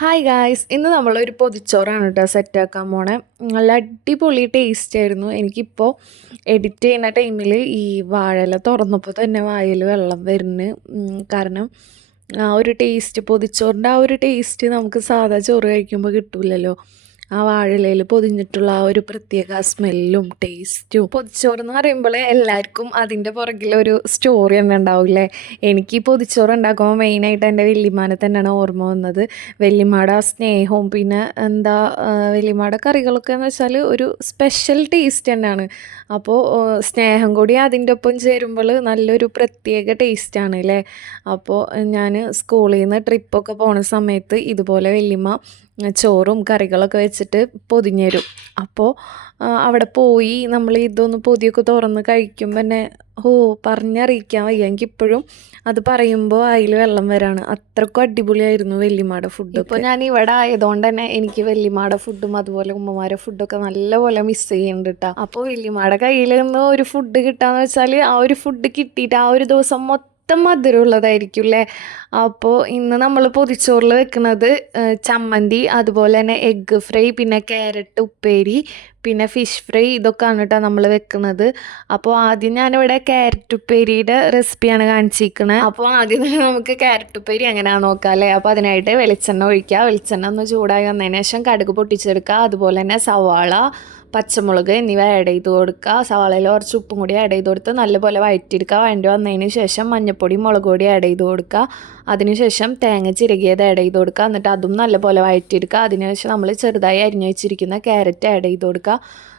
Hi guys, ഇന്ന് നമ്മളൊരു പൊതിച്ചോറാണ് കേട്ടോ സെറ്റാക്കാൻ പോണേ. നല്ല അടിപൊളി ടേസ്റ്റ് ആയിരുന്നു. എനിക്കിപ്പോൾ എഡിറ്റ് ചെയ്യുന്ന ടൈമിൽ ഈ വാഴയില തുറന്നപ്പോൾ തന്നെ വായിൽ വെള്ളം വരുന്നു. കാരണം ആ ഒരു ടേസ്റ്റ്, പൊതിച്ചോറിൻ്റെ ആ ഒരു ടേസ്റ്റ് നമുക്ക് സാധാ ചോറ് കഴിക്കുമ്പോൾ കിട്ടില്ലല്ലോ. ആ വാഴയിലയിൽ പൊതിഞ്ഞിട്ടുള്ള ആ ഒരു പ്രത്യേക സ്മെല്ലും ടേസ്റ്റും. പൊതിച്ചോറ് എന്ന് പറയുമ്പോൾ എല്ലാവർക്കും അതിൻ്റെ പുറകിലൊരു സ്റ്റോറി തന്നെ ഉണ്ടാവില്ലേ. എനിക്ക് ഈ പൊതിച്ചോറ് ഉണ്ടാക്കുമ്പോൾ മെയിനായിട്ട് എൻ്റെ വല്യമ്മാനെ തന്നെയാണ് ഓർമ്മ വന്നത്. വല്യമ്മയുടെ ആ സ്നേഹവും പിന്നെ വല്യമ്മയുടെ കറികളൊക്കെ എന്ന് വെച്ചാൽ ഒരു സ്പെഷ്യൽ ടേസ്റ്റ് തന്നെയാണ്. അപ്പോൾ സ്നേഹം കൂടി അതിൻ്റെ ഒപ്പം ചേരുമ്പോൾ നല്ലൊരു പ്രത്യേക ടേസ്റ്റാണ് അല്ലേ. അപ്പോൾ ഞാൻ സ്കൂളിൽ നിന്ന് ട്രിപ്പൊക്കെ പോണ സമയത്ത് ഇതുപോലെ വല്യമ്മ ചോറും കറികളൊക്കെ വെച്ചിട്ട് പൊതിഞ്ഞ് തരും. അപ്പോൾ അവിടെ പോയി നമ്മൾ ഇതൊന്ന് പൊതിയൊക്കെ തുറന്ന് കഴിക്കുമ്പോൾ തന്നെ പറഞ്ഞറിയിക്കാൻ വയ്യ. എനിക്കിപ്പോഴും അത് പറയുമ്പോൾ അതിൽ വെള്ളം വരാണ്. അത്രക്കും അടിപൊളിയായിരുന്നു വല്യമ്മയുടെ ഫുഡ്. ഇപ്പോൾ ഞാൻ ഇവിടെ ആയതുകൊണ്ട് തന്നെ എനിക്ക് വല്യമ്മയുടെ ഫുഡും അതുപോലെ ഉമ്മമാരുടെ ഫുഡൊക്കെ നല്ലപോലെ മിസ് ചെയ്യുന്നുണ്ട് കേട്ടോ. അപ്പോൾ വല്യമ്മയുടെ കയ്യിൽ നിന്ന് ഒരു ഫുഡ് കിട്ടാന്ന് വെച്ചാൽ ആ ഒരു ഫുഡ് കിട്ടിയിട്ട് ആ ഒരു ദിവസം മൊത്തം മധുരമുള്ളതായിരിക്കും അല്ലേ. അപ്പോൾ ഇന്ന് നമ്മൾ പൊതിച്ചോറിൽ വെക്കുന്നത് ചമ്മന്തി, അതുപോലെ തന്നെ എഗ്ഗ് ഫ്രൈ, പിന്നെ ക്യാരറ്റ് ഉപ്പേരി, പിന്നെ ഫിഷ് ഫ്രൈ, ഇതൊക്കെയാണ് കേട്ടോ നമ്മൾ വെക്കുന്നത്. അപ്പോൾ ആദ്യം ഞാനിവിടെ ക്യാരറ്റ് ഉപ്പേരിയുടെ റെസിപ്പിയാണ് കാണിച്ചിരിക്കുന്നത്. അപ്പോൾ ആദ്യം തന്നെ നമുക്ക് ക്യാരറ്റ് ഉപ്പേരി എങ്ങനെയാണെന്ന് നോക്കാം അല്ലേ. അപ്പോൾ അതിനായിട്ട് വെളിച്ചെണ്ണ ഒഴിക്കുക. വെളിച്ചെണ്ണ ഒന്ന് ചൂടായി വന്നതിന് ശേഷം കടുക് പൊട്ടിച്ചെടുക്കുക. അതുപോലെ തന്നെ സവാള, പച്ചമുളക് എന്നിവ ആഡ് ചെയ്ത് കൊടുക്കുക. സവാളയിൽ കുറച്ച് ഉപ്പും കൂടി ആഡ് ചെയ്ത് കൊടുത്ത് നല്ലപോലെ വഴറ്റിയെടുക്കുക. വഴറ്റി വന്നതിന് ശേഷം മഞ്ഞൾപ്പൊടി, മുളക് പൊടി ആഡ് ചെയ്ത് കൊടുക്കുക. അതിനുശേഷം തേങ്ങ ചിരകിയത് ആഡ് ചെയ്ത് കൊടുക്കുക. എന്നിട്ട് അതും നല്ലപോലെ വഴറ്റിയെടുക്കുക. അതിനുശേഷം നമ്മൾ ചെറുതായി അരിഞ്ഞു വെച്ചിരിക്കുന്ന ക്യാരറ്റ് ആഡ് ചെയ്ത് കൊടുക്കുക.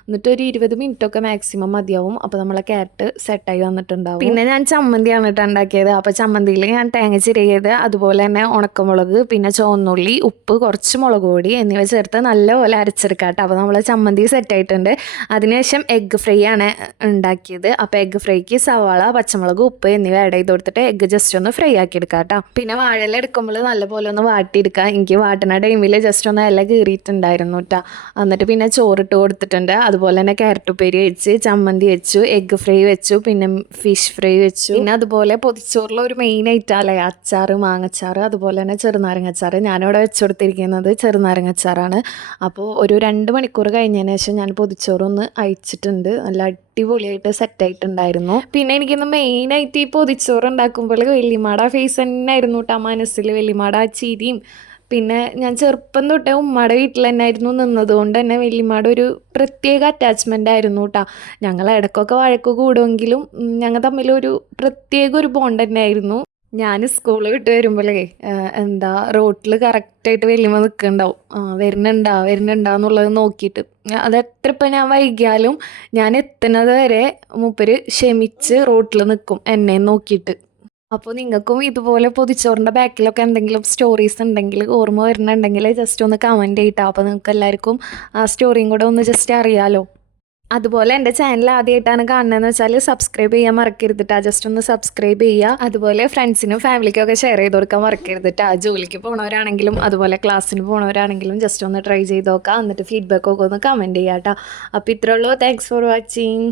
എന്നിട്ട് ഒരു 20 മിനിറ്റൊക്കെ മാക്സിമം മതിയാവും. അപ്പോൾ നമ്മളെ ക്യാരറ്റ് സെറ്റായി വന്നിട്ടുണ്ടാവും. പിന്നെ ഞാൻ ചമ്മന്തിയാണ് കേട്ടോ ഉണ്ടാക്കിയത്. അപ്പോൾ ചമ്മന്തിയിൽ ഞാൻ തേങ്ങ ചിരകിയത്, അതുപോലെ തന്നെ ഉണക്കമുളക്, പിന്നെ ചുവന്നുള്ളി, ഉപ്പ്, കുറച്ച് മുളക് പൊടി എന്നിവ ചേർത്ത് നല്ലപോലെ അരച്ചെടുക്കാം കേട്ടോ. അപ്പോൾ നമ്മളെ ചമ്മന്തി സെറ്റായിട്ടുണ്ട്. അതിനുശേഷം എഗ്ഗ് ഫ്രൈ ആണ് ഉണ്ടാക്കിയത്. അപ്പോൾ എഗ്ഗ് ഫ്രൈക്ക് സവാള, പച്ചമുളക്, ഉപ്പ് എന്നിവ ആഡ് ചെയ്ത് കൊടുത്തിട്ട് എഗ്ഗ് ജസ്റ്റ് ഒന്ന് ഫ്രൈ ആക്കി എടുക്കാം കേട്ടോ. പിന്നെ വാഴയില എടുക്കുമ്പോൾ നല്ലപോലെ ഒന്ന് വാട്ടിയെടുക്കുക. എനിക്ക് വാട്ടുന്ന ടൈമിൽ ജസ്റ്റ് ഒന്ന് ഇല കീറിയിട്ടുണ്ടായിരുന്നു കേട്ടോ. എന്നിട്ട് പിന്നെ ചോറിട്ട് കൊടുത്തിട്ടുണ്ട്. അതുപോലെ തന്നെ ക്യാരറ്റ് ഉപ്പേരി വെച്ച്, ചമ്മന്തി വെച്ചു, എഗ്ഗ് ഫ്രൈ വെച്ചു, പിന്നെ ഫിഷ് ഫ്രൈ വെച്ചു. പിന്നെ അതുപോലെ പൊതിച്ചോറിലെ ഒരു മെയിൻ ഐറ്റം അല്ലേ അച്ചാറ്, മാങ്ങച്ചാറ്, അതുപോലെ തന്നെ ചെറുനാരങ്ങച്ചാറ്. ഞാനിവിടെ വെച്ചു കൊടുത്തിരിക്കുന്നത് ചെറുനാരങ്ങച്ചാറാണ്. അപ്പോൾ ഒരു 2 മണിക്കൂർ കഴിഞ്ഞതിന് ശേഷം ഞാൻ പൊതിച്ചോറൊന്ന് അയച്ചിട്ടുണ്ട്. നല്ല അടിപൊളിയായിട്ട് സെറ്റായിട്ടുണ്ടായിരുന്നു. പിന്നെ എനിക്കിന്ന് മെയിനായിട്ട് ഈ പൊതിച്ചോറ് ഉണ്ടാക്കുമ്പോൾ വല്യമ്മയുടെ ഫേസ് തന്നെ ആയിരുന്നു കേട്ടോ മനസ്സിൽ. വല്യമ്മയുടെ ആ ചിരിയും, പിന്നെ ഞാൻ ചെറുപ്പം തൊട്ടേ ഉമ്മയുടെ വീട്ടിൽ തന്നെ ആയിരുന്നു നിന്നതുകൊണ്ട് തന്നെ വല്യമ്മയുടെ ഒരു പ്രത്യേക അറ്റാച്ച്മെൻ്റ് ആയിരുന്നു കേട്ടോ. ഞങ്ങൾ ഇടയ്ക്കൊക്കെ വഴക്ക് കൂടുമെങ്കിലും ഞങ്ങൾ തമ്മിലൊരു പ്രത്യേക ഒരു ബോണ്ട് തന്നെ ആയിരുന്നു. ഞാൻ സ്കൂൾ വിട്ട് വരുമ്പോഴേ റോട്ടിൽ കറക്റ്റായിട്ട് വല്യമ്മ നിൽക്കുന്നുണ്ടാവും. വരുന്നുണ്ടാന്നുള്ളത് നോക്കിയിട്ട്. അത് എത്ര ഇപ്പം ഞാൻ വൈകിയാലും ഞാൻ എത്തുന്നത് വരെ മൂപ്പര് ക്ഷമിച്ച് റോട്ടിൽ നിൽക്കും എന്നെ നോക്കിയിട്ട്. അപ്പോൾ നിങ്ങൾക്കും ഇതുപോലെ പൊതിച്ചോറിൻ്റെ ബാക്കിലൊക്കെ എന്തെങ്കിലും സ്റ്റോറീസ് ഉണ്ടെങ്കിൽ, ഓർമ്മ വരുന്നുണ്ടെങ്കിൽ ജസ്റ്റ് ഒന്ന് കമൻറ്റ് ചെയ്യട്ടോ. അപ്പോൾ നിങ്ങൾക്ക് എല്ലാവർക്കും ആ സ്റ്റോറിയും കൂടെ ഒന്ന് ജസ്റ്റ് അറിയാമല്ലോ. അതുപോലെ എൻ്റെ ചാനൽ ആദ്യമായിട്ടാണ് കാണുന്നതെന്ന് വെച്ചാൽ സബ്സ്ക്രൈബ് ചെയ്യാൻ മറക്കരുതിട്ടാ. ജസ്റ്റ് ഒന്ന് സബ്സ്ക്രൈബ് ചെയ്യുക. അതുപോലെ ഫ്രണ്ട്സിനും ഫാമിലിക്കും ഒക്കെ ഷെയർ ചെയ്ത് കൊടുക്കാൻ മറക്കരുതിട്ടാ. ജോലിക്ക് പോണവരാണെങ്കിലും അതുപോലെ ക്ലാസ്സിന് പോണവരാണെങ്കിലും ജസ്റ്റ് ഒന്ന് ട്രൈ ചെയ്ത് നോക്കാം. എന്നിട്ട് ഫീഡ്ബാക്കൊക്കെ ഒന്ന് കമൻറ്റ് ചെയ്യാം കേട്ടോ. അപ്പോൾ ഇത്രേ ഉള്ളൂ. Thanks for watching.